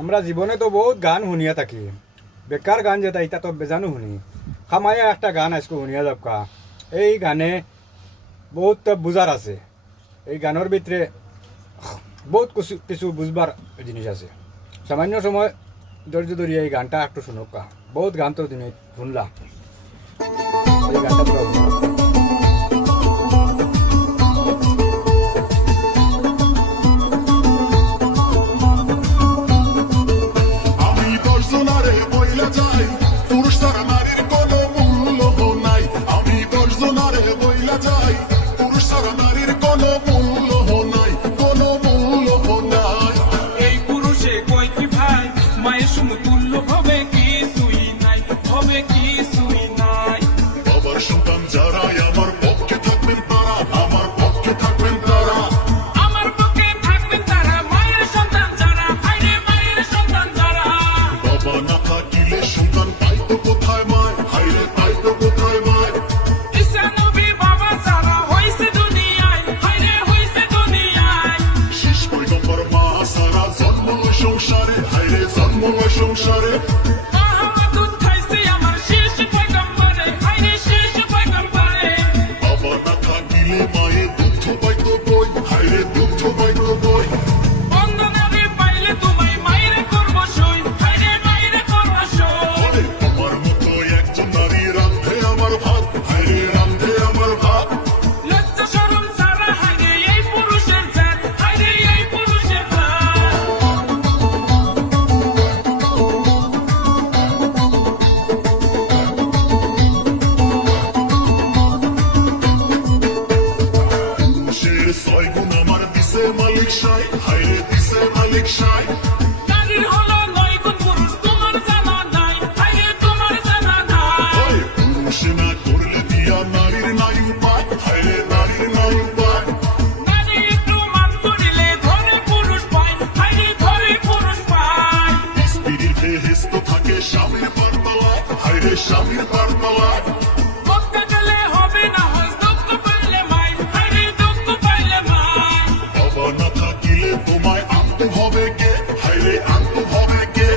আমরা জীবনে তো বহুত গান শুনিয়া থাকি, বেকার গান যেটা এটা তো বেজানো শুনি। খামাইয়া একটা গান আজকে শুনিয়া যাবকা। এই গানে বহুত বুঝার আছে, এই গানের ভিতরে বহুত কিছু কিছু বুঝবার জিনিস আছে। সামান্য সময় ধৈর্য ধরিয়া এই গানটা একটু শুনুকা। বহুত গান তো তুমি শুনলা, এই গানটা পুরো সংসারে মাহমুদ খাইছে আমার শেষ পয়গম্বরে, হায়রে শেষ পয়গম্বরে। বাবা না থাকিলে মায়ে দুঃখ পাইতো বই, হায়রে দুঃখ পাইতো বই। বন্দনারে পাইলে তোমায় মায়েরে করব সই, হায়রে মায়েরে করব সই। তোমার মতো একজন নারী রান্ধে আমার ভাত, হায়রে রান্ধে আমার ভাত। লজ্জা শরম সারা হায়রে এই পুরুষের জাত, হায়রে এই পুরুষের জাত। মালিক সাই, হায়রে দিছে মালিক সাই। নারীর হলো 9 গুণ পুরুষ, তোমার জানা নাই, হায়রে তোমার জানা নাই। পুরুষ না করলে দিয়া নারীর নাই উপায়, হায়রে নারীর নাই উপায়। নারী একটু মান করিলে ধরে পুরুষ পায়, হায়রে ধরে পুরুষ পায়। স্ত্রীর বেহেশত থাকে স্বামীর পারতলায়, হায়রে স্বামীর পারতলায়। তোমায় আনতে হবে কে, হায়রে আনতে হবে কে।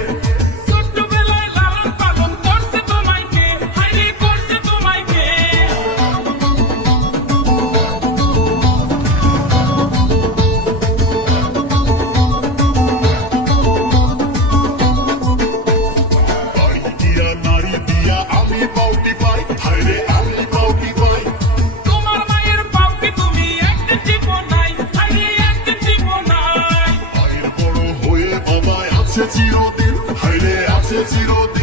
ছোট্টবেলায় লালন পালন করছে তোমায় কে, হায়রে করছে তোমায় কে। বাড়ি দিয়া নারী দিয়া আমি পাউটি পাই, হায়রে আমি পাউটি পাই। তোমার মায়ের পাউটি তুমি একদিন টিপো নাই, হায়রে একদিন টিপো নাই। আছে চিরদিন, হায়রে আছে চিরদিন।